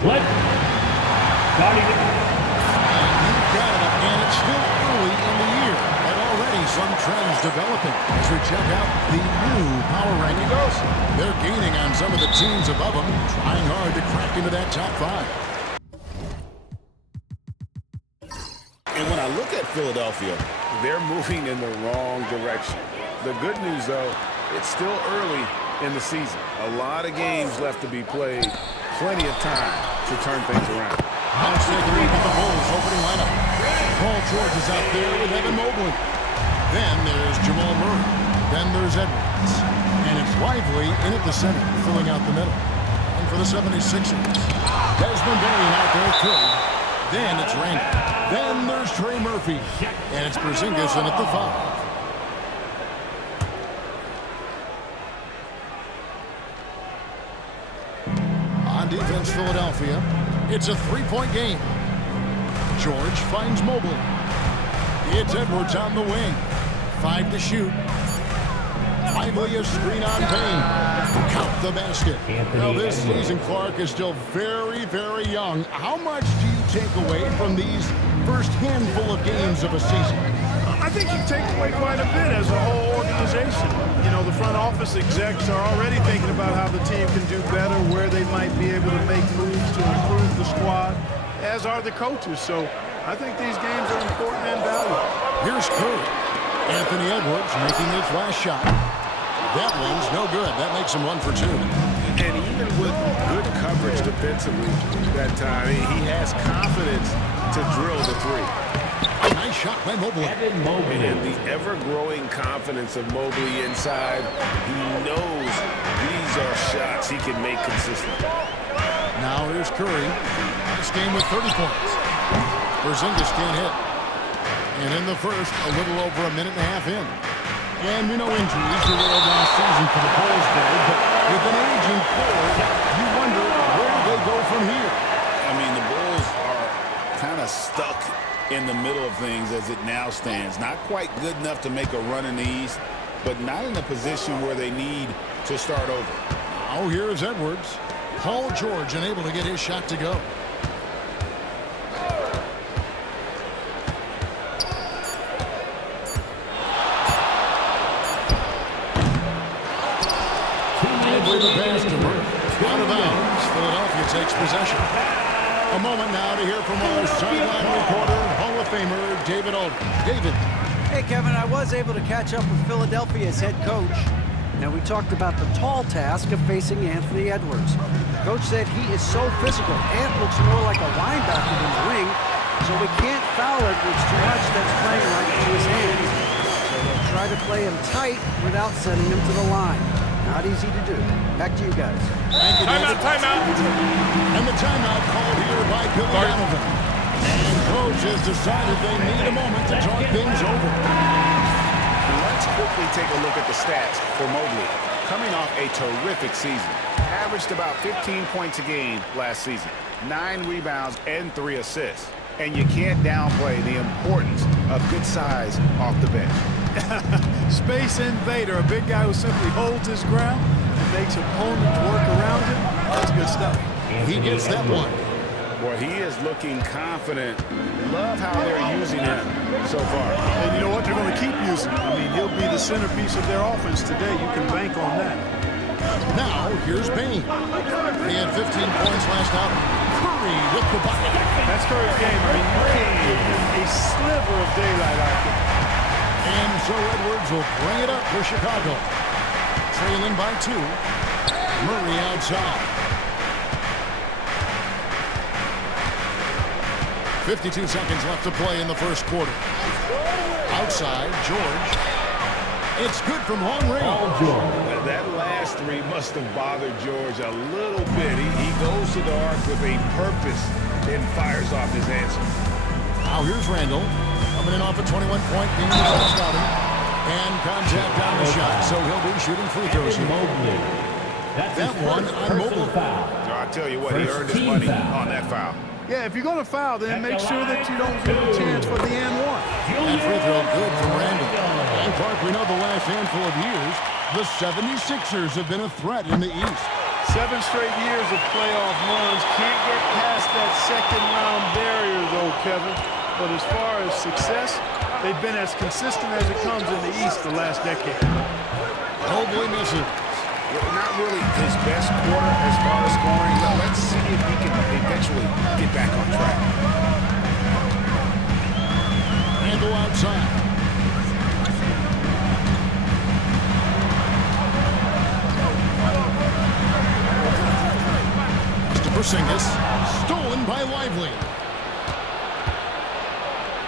Let starting it. You've got it, and it's still early in the year, and already some trends developing. As we check out the new power rankings, they're gaining on some of the teams above them, trying hard to crack into that top 5. And when I look at Philadelphia, they're moving in the wrong direction. The good news, though, it's still early in the season. A lot of games left to be played. Plenty of time to turn things around. Let's take a look at the Bulls' opening lineup. Paul George is out there with Evan Mobley. Then there's Jamal Murray. Then there's Edwards. And it's Lively in at the center, filling out the middle. And for the 76ers, Desmond Bain out there too. Then it's Randall. Then there's Trey Murphy. And it's Porzingis in at the 5. On defense, Philadelphia. It's a 3-point game. George finds Mobley. It's Edwards on the wing. 5 to shoot. Lively a screen on Payne. Count the basket. Now this season, Clark is still very, very young. How much do you take away from these first handful of games of a season? I think you take away quite a bit as a whole organization. You know, the front office execs are already thinking about how the team can do better, where they might be able to make moves to improve the squad, as are the coaches. So I think these games are important and valuable. Here's Curry. Anthony Edwards making his last shot. That one's no good. That makes him 1 for 2. And even with good coverage defensively that time, he has confidence to drill the 3. Nice shot by Mobley. And the ever-growing confidence of Mobley inside, he knows these are shots he can make consistently. Now here's Curry. This game with 30 points. Porzingis can't hit. And in the first, a little over a minute and a half in. And we know injuries were there last season for the Bulls, but with an aging core, you wonder where they go from here. I mean, the Bulls are kind of stuck in the middle of things as it now stands. Not quite good enough to make a run in the East, but not in a position where they need to start over. Now here's Edwards. Paul George unable to get his shot to go. With the pass to Murray. Out of bounds. Philadelphia takes possession. A moment now to hear from our sideline reporter, Hall of Famer David Aldridge. David. Hey, Kevin, I was able to catch up with Philadelphia's head coach. Now, we talked about the tall task of facing Anthony Edwards. The coach said he is so physical. Ant looks more like a linebacker than the wing, so we can't foul Edwards too much. That's playing right into his hands. So they'll try to play him tight without sending him to the line. Not easy to do. Back to you guys. Thank you, David. Timeout. And the timeout called here by Billy Donovan. And coach has decided they need a moment to talk things over. Let's quickly take a look at the stats for Mobley. Coming off a terrific season. Averaged about 15 points a game last season. 9 rebounds and 3 assists. And you can't downplay the importance of good size off the bench. Space invader, a big guy who simply holds his ground and makes opponents work around him. That's good stuff. He gets that one. Boy, he is looking confident. Love how they're using him so far. And you know what? They're going to keep using him. I mean, he'll be the centerpiece of their offense today. You can bank on that. Now, here's Bain. He had 15 points last out. Curry with the bucket. That's Curry's game. I mean, you can't give him a sliver of daylight out there. And so Edwards will bring it up for Chicago. Trailing by 2. Murray outside. 52 seconds left to play in the first quarter. Outside, George. It's good from long range. That last 3 must have bothered George a little bit. He goes to the arc with a purpose and fires off his answer. Now here's Randall. Coming in off a 21-point game without scouting. And contact on the shot, so he'll be shooting free throws here. That one on Moogle. I'll tell you what, he earned his money on that foul. Yeah, if you're going to foul, then make sure that you don't give a chance for the and one. That free throw good from Randall. And Clark, we know the last handful of years, the 76ers have been a threat in the East. 7 straight years of playoff runs. Can't get that second-round barrier, though, Kevin. But as far as success, they've been as consistent as it comes in the East the last decade. Mobley misses. Not really his best quarter as far as scoring. Let's see if he can eventually get back on track. Handle outside. Porzingis, stolen by Lively.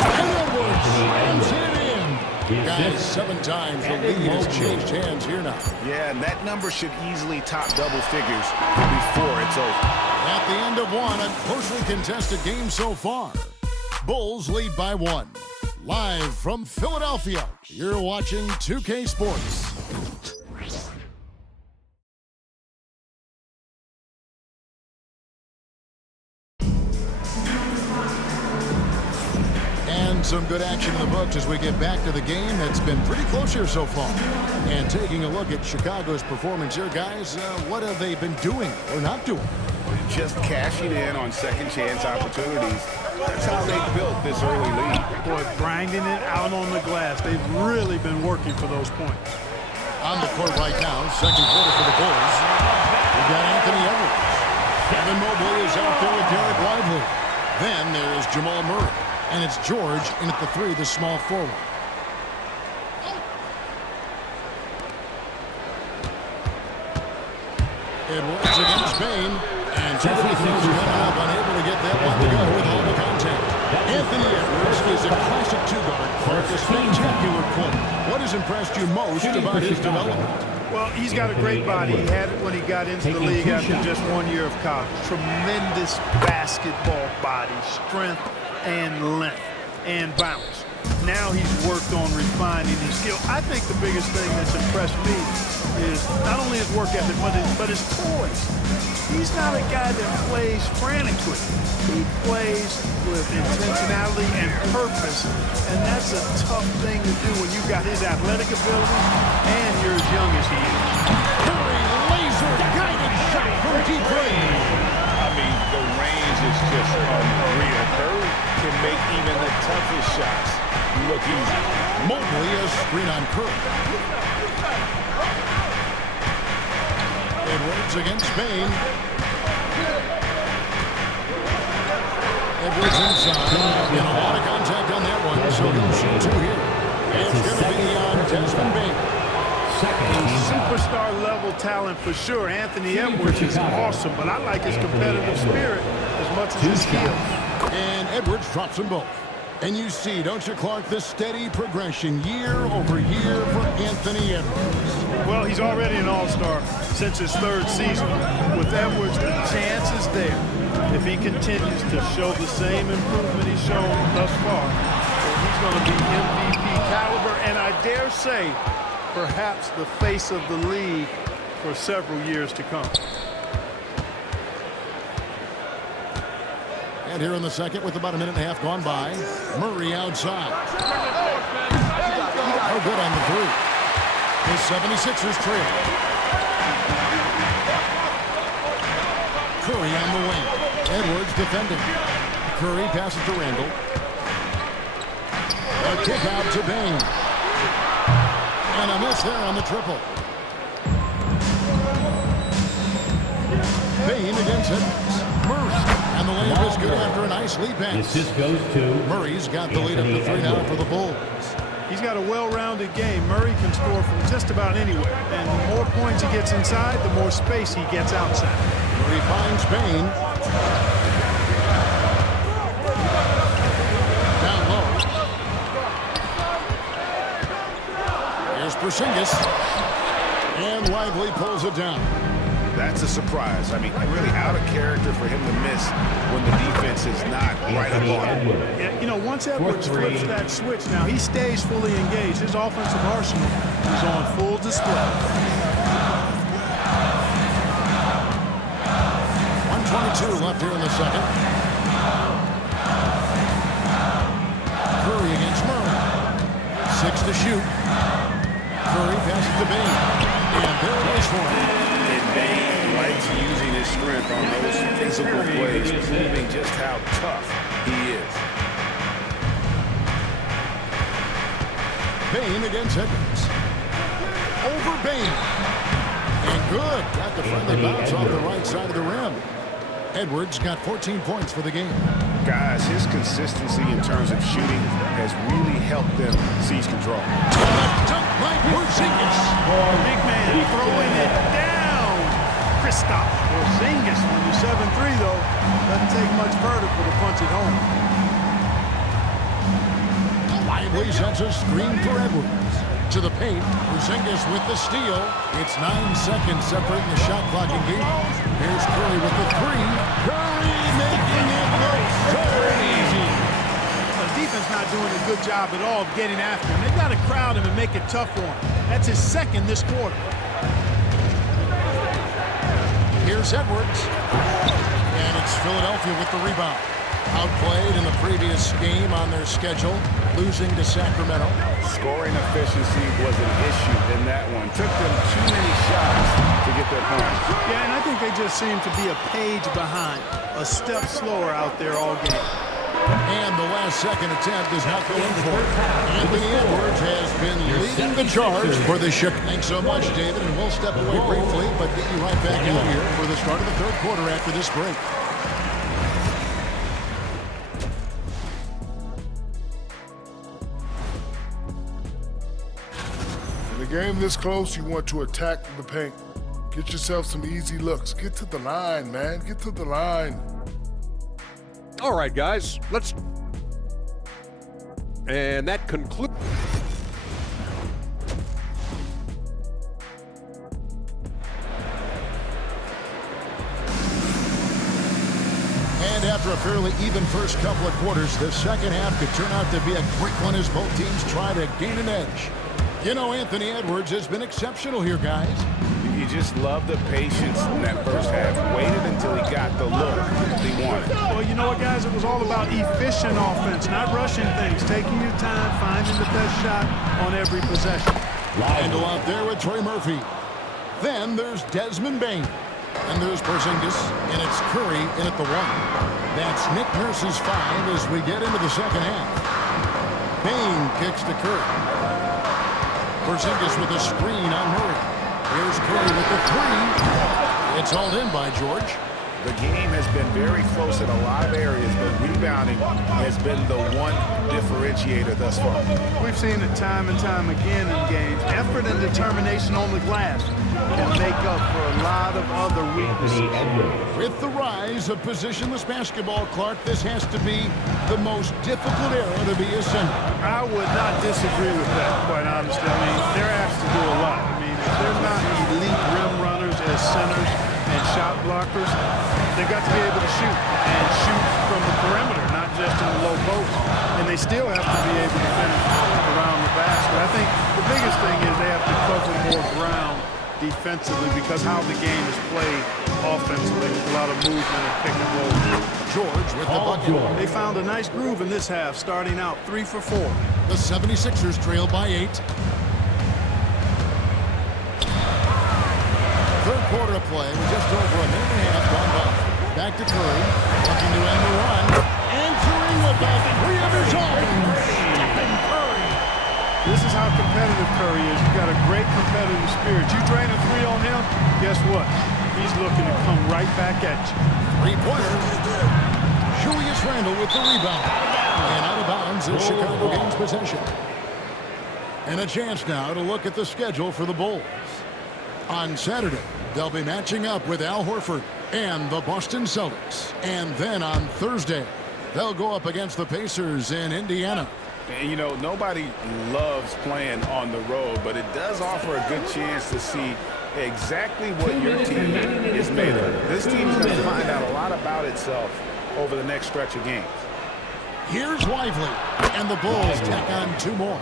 And Edwards slams it in. Guys, 7 times the lead has changed hands here now. Yeah, and that number should easily top double figures before it's over. At the end of one, a closely contested game so far. Bulls lead by 1. Live from Philadelphia, you're watching 2K Sports. Some good action in the books as we get back to the game that's been pretty close here so far. And taking a look at Chicago's performance here, guys, what have they been doing or not doing? Just cashing in on second chance opportunities. That's how they built this early lead. Boy, grinding it out on the glass. They've really been working for those points. On the court right now, second quarter for the Bulls. We've got Anthony Edwards. Evan Mobley is out there with Derek Lively. Then there is Jamal Murray. And it's George in at the 3, the small forward. Edwards against Bain. And everything's coming up, unable to get that one to go with all the contact. Anthony Edwards is a classic 2-guard for a spectacular play. What has impressed you most about his development? Well, he's got a great body. He had it when he got into the league after just 1 year of college. Tremendous basketball body, strength, and length, and bounce. Now he's worked on refining his skill. I think the biggest thing that's impressed me is not only his work ethic, but his poise. He's not a guy that plays frantically. He plays with intentionality and purpose, and that's a tough thing to do when you've got his athletic ability and you're as young as he is. Curry, laser-guided shot from deep range. I mean, the range is just unreal. Curry can make even the toughest shots look easy. Mobley a screen on Curry. Edwards against Bain. Edwards inside. And a lot of contact on that one, so he'll shoot 2 here. It's going to be on Desmond Bain. Superstar level talent for sure. Anthony Edwards is awesome, but I like his competitive spirit as much as his skill. And Edwards drops them both. And you see, don't you, Clark, the steady progression year over year for Anthony Edwards. Well, he's already an all-star since his 3rd season. With Edwards, the chance is there. If he continues to show the same improvement he's shown thus far, he's going to be MVP caliber, and I dare say, perhaps the face of the league for several years to come. And here in the second, with about a minute and a half gone by, Murray outside. No good on the 3. His 76ers trail. Curry on the wing. Edwards defending. Curry passes to Randall. A kick out to Bain. And a miss there on the triple. Bain against Edwards. Murray. And the layup is good after a nice lead pass. This goes to Murray's got the lead up to 3 now for the Bulls. He's got a well-rounded game. Murray can score from just about anywhere. And the more points he gets inside, the more space he gets outside. Murray finds Bain. Down low. Here's Porzingis. And Lively pulls it down. That's a surprise. I mean, really out of character for him to miss when the defense is not right up on him. Yeah, you know, once Edwards flips that switch now, he stays fully engaged. His offensive arsenal is on full display. 1:22 left here in the second. Curry against Murray. 6 to shoot. Curry passes to Bain. And there it is for him. Bain likes using his strength on those physical plays, proving just how tough he is. Bain against Edwards. Over Bain. And good. Got the friendly bounce off the right side of the rim. Edwards got 14 points for the game. Guys, his consistency in terms of shooting has really helped them seize control. Dunk by Porzingis. Big man throwing it down. Kristaps Porzingis. When you're 7'3", though, doesn't take much vertical to punch it home. Lively sets a screen for Edwards. To the paint, Porzingis with the steal. It's 9 seconds separating the shot clock and game. Here's Curry with the three. Curry making it look so easy. The defense not doing a good job at all of getting after him. They've got to crowd him and make it tough for him. That's his second this quarter. Here's Edwards. And it's Philadelphia with the rebound. Outplayed in the previous game on their schedule, losing to Sacramento. Scoring efficiency was an issue in that one. Took them too many shots to get their points. Yeah, and I think they just seem to be a page behind, a step slower out there all game. And the last second attempt is not going for it. Anthony Edwards has been leading the charge for the Chicago. Thanks so much, David, and we'll step away briefly, but get you right back in here for the start of the third quarter after this break. Game this close, you want to attack the paint. Get yourself some easy looks. Get to the line, man. Get to the line. All right, guys, let's... And that concludes... And after a fairly even first couple of quarters, the second half could turn out to be a quick one as both teams try to gain an edge. You know, Anthony Edwards has been exceptional here, guys. You just love the patience in that first half. Waited until he got the look he wanted. Well, you know what, guys? It was all about efficient offense, not rushing things, taking your time, finding the best shot on every possession. Randall out there with Trey Murphy. Then there's Desmond Bain. And there's Porzingis, and it's Curry in at the one. That's Nick Nurse's 5 as we get into the second half. Bain kicks to Curry. Porzingis with a screen on Murray. Here's Curry with the three. It's hauled in by George. The game has been very close in a lot of areas, but rebounding has been the one differentiator thus far. We've seen it time and time again in games. Effort and determination on the glass can make up for a lot of other weaknesses. With the rise of positionless basketball, Clark, this has to be the most difficult era to be a center. I would not disagree with that, quite honestly. I mean, they're asked to do a lot. I mean, if they're not elite rim runners as centers and shot blockers, they've got to be able to shoot and shoot from the perimeter, not just in the low post. And they still have to be able to finish around the basket. I think the biggest thing is they have to cover more ground defensively because how the game is played offensively with a lot of movement and pick and roll. George with the bucket. They found a nice groove in this half, starting out 3 for 4. The 76ers trail by 8. Third quarter of play with just over a minute and a half gone by. Back to Curry, looking to end the run. Entering with the three of his own. Stephen Curry. This is how competitive Curry is. You've got a great competitive spirit. You drain a three on him, guess what? He's looking to come right back at you. Three-pointer. Julius Randle with the rebound. And out of bounds as Chicago gains possession. And a chance now to look at the schedule for the Bulls. On Saturday, they'll be matching up with Al Horford and the Boston Celtics. And then on Thursday, they'll go up against the Pacers in Indiana. And, you know, nobody loves playing on the road, but it does offer a good chance to see exactly what your team is made of. This team's going to find out a lot about itself over the next stretch of games. Here's Lively, and the Bulls tack on 2 more.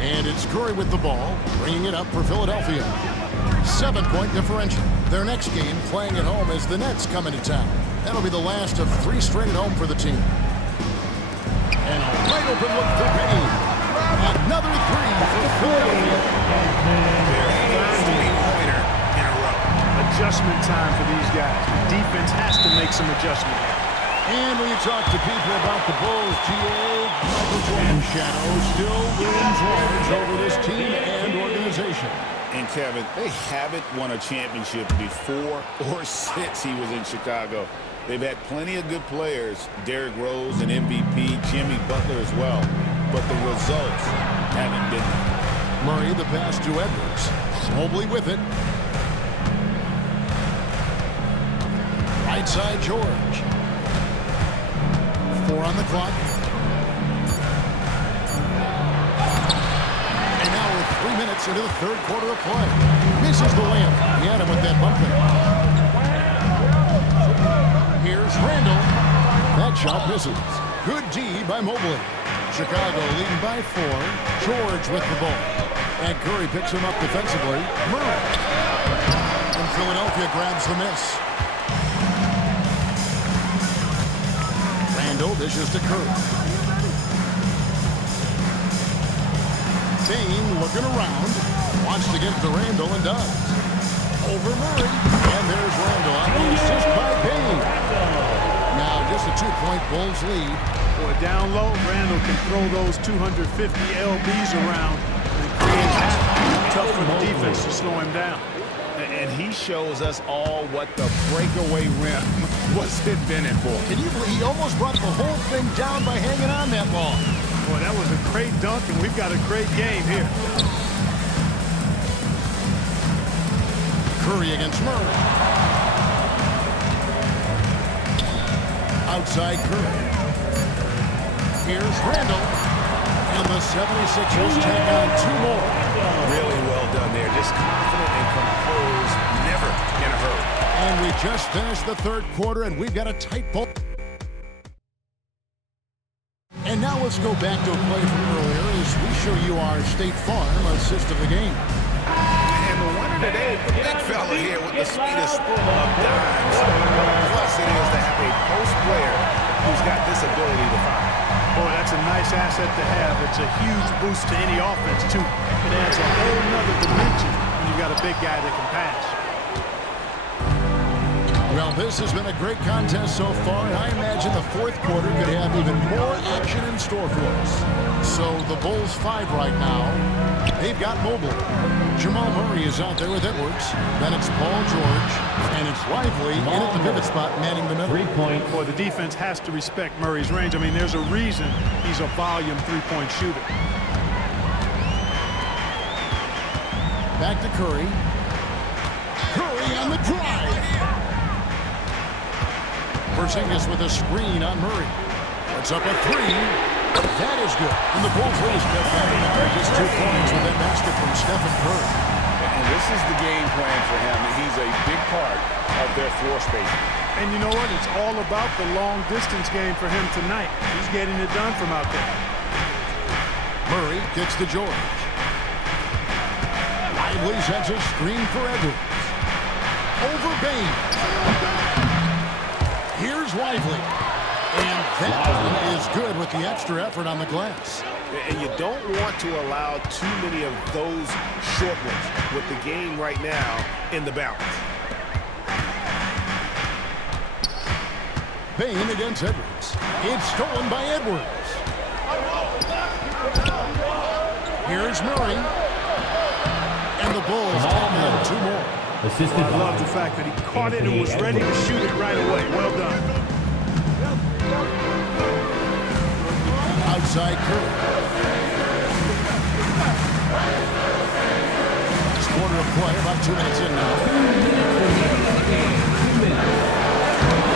And it's Curry with the ball, bringing it up for Philadelphia. 7-point differential. Their next game playing at home as the Nets come into town. That'll be the last of 3 straight at home for the team. And a wide open look for Bain. Another 3 for Philadelphia. Their first three-pointer in a row. A adjustment time for these guys. The defense has to make some adjustment. And when you talk to people about the Bulls, GA, Michael Jordan's shadow still looms large over this team and organization. And Kevin, they haven't won a championship before or since he was in Chicago. They've had plenty of good players, Derrick Rose, an MVP, Jimmy Butler as well, but the results haven't been there. Murray, the pass to Edwards. Mobley with it. Right side, George. 4 on the clock. And now we're 3 minutes into the third quarter of play. Misses the layup. He had him with that bump there. Here's Randall. That shot misses. Good D by Mobley. Chicago leading by 4. George with the ball. And Curry picks him up defensively. Murray. And Philadelphia grabs the miss. Randall dishes to Curry. Dane looking around. Wants to get to Randall and does. Over Murray. And there's Randall on the assist by Dane. Now just a 2-point Bulls lead. Boy, down low, Randall can throw those 250 LBs around and create havoc. Tough for the defense to slow him down. And he shows us all what the breakaway rim was invented for. Can you believe he almost brought the whole thing down by hanging on that long? Boy, that was a great dunk, and we've got a great game here. Curry against Murray. Outside Curry. Here's Randall. And the 76ers take on 2 more. Really well done there. Just confident and composed. Never in a hurry. And we just finished the third quarter, and we've got a tight ball. And now let's go back to a play from earlier as we show you our State Farm assist of the game. And the winner today, the big fella here with the sweetest of dimes. Plus it is to have a post player who's got this ability to find. Boy, that's a nice asset to have. It's a huge boost to any offense, too. It adds a whole nother dimension when you've got a big guy that can pass. Well, this has been a great contest so far, and I imagine the fourth quarter could have even more action in store for us. So the Bulls 5 right now. They've got Moogle. Jamal Murray is out there with Edwards. Then it's Paul George. And it's Lively in at the pivot spot, manning the middle. 3-point. Boy, the defense has to respect Murray's range. I mean, there's a reason he's a volume 3-point shooter. Back to Curry. Curry on the drive. Porzingis with a screen on Murray. Puts up a 3. That is good. And the Bulls raise Steph back just 2 points with that basket from Stephen Curry. And this is the game plan for him. He's a big part of their floor spacing. And you know what? It's all about the long distance game for him tonight. He's getting it done from out there. Murray gets to George. Lively sends a screen for Edwards. Over Bain. Here's Lively. And that one is good with the extra effort on the glass. And you don't want to allow too many of those short ones with the game right now in the balance. Bain against Edwards. It's stolen by Edwards. Here's Murray. And the Bulls take on 2 more. I love the fact that he caught it and was ready to shoot it right away. Well done. Outside Curry. This quarter of play, about 2 minutes in now.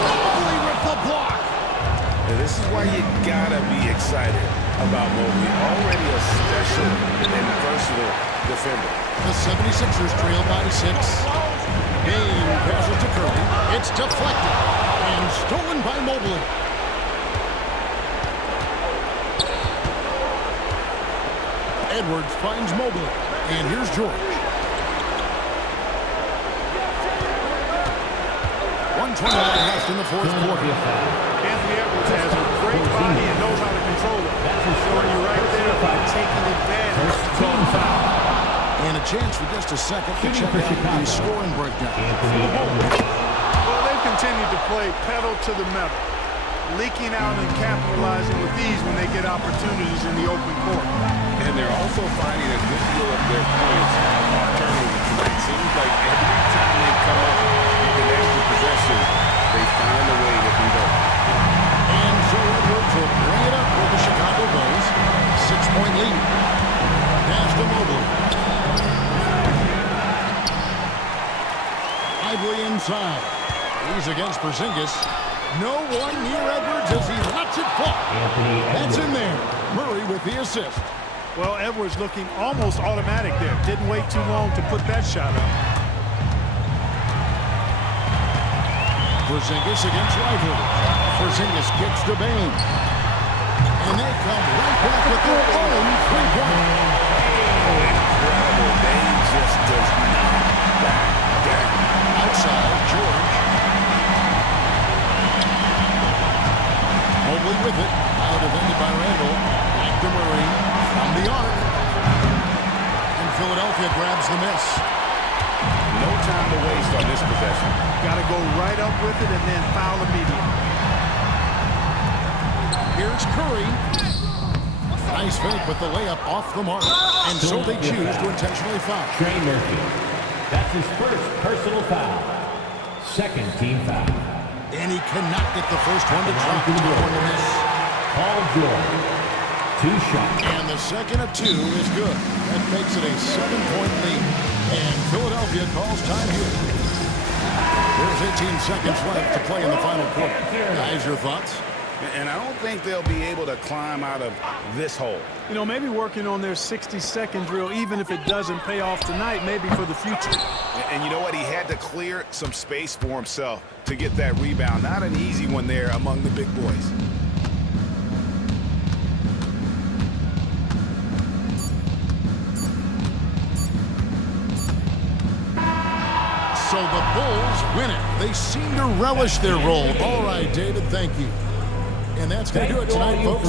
Mobley with the block. Now, this is why you gotta be excited about Mobley. Already a special and versatile defender. The 76ers trail by 6. Bain passes to Curry. It's deflected and stolen by Mobley. Edwards finds Mobley. And here's George. 1:29 left in the fourth quarter. Anthony Edwards has a great body and knows how to control it. That's showing you right there by taking advantage of the foul. And a chance for just a second to check out the scoring breakdown. Well, they've continued to play pedal to the metal, leaking out and capitalizing with ease when they get opportunities in the open court. And they're also finding a good deal of their points on turnovers tonight. Seems like every time they come up with an extra possession, they find a way to convert. And so Edwards will bring it up for the Chicago Bulls. 6-point lead. Pass to Moogle. Lively inside. He's against Porzingis. No one near Edwards as he lets it fall. That's in there. Murray with the assist. Well, Edwards looking almost automatic there. Didn't wait too long to put that shot up. Porzingis against Lively. Porzingis kicks to Bain. And they come right back with their own three-point. Incredible. Bain just does not back down. Outside, George. Mobley with it. Now defended by Randall. Back to Murray. From the arc. And Philadelphia grabs the miss. No time to waste on this possession. Got to go right up with it and then foul immediately. Here's Curry. Nice fake, but the layup off the mark. And so they choose to intentionally foul. Trey Murphy. That's his first personal foul. Second team foul. And he cannot get the first one to drop into one to miss. Paul George. 2 shots. And the second of 2 is good. That makes it a 7-point lead. And Philadelphia calls time here. There's 18 seconds left to play in the final quarter. Guys, your thoughts? And I don't think they'll be able to climb out of this hole. You know, maybe working on their 60-second drill, even if it doesn't pay off tonight, maybe for the future. And you know what? He had to clear some space for himself to get that rebound. Not an easy one there among the big boys. So the Bulls win it. They seem to relish their role. All right, David, thank you. And that's going to do it tonight, folks.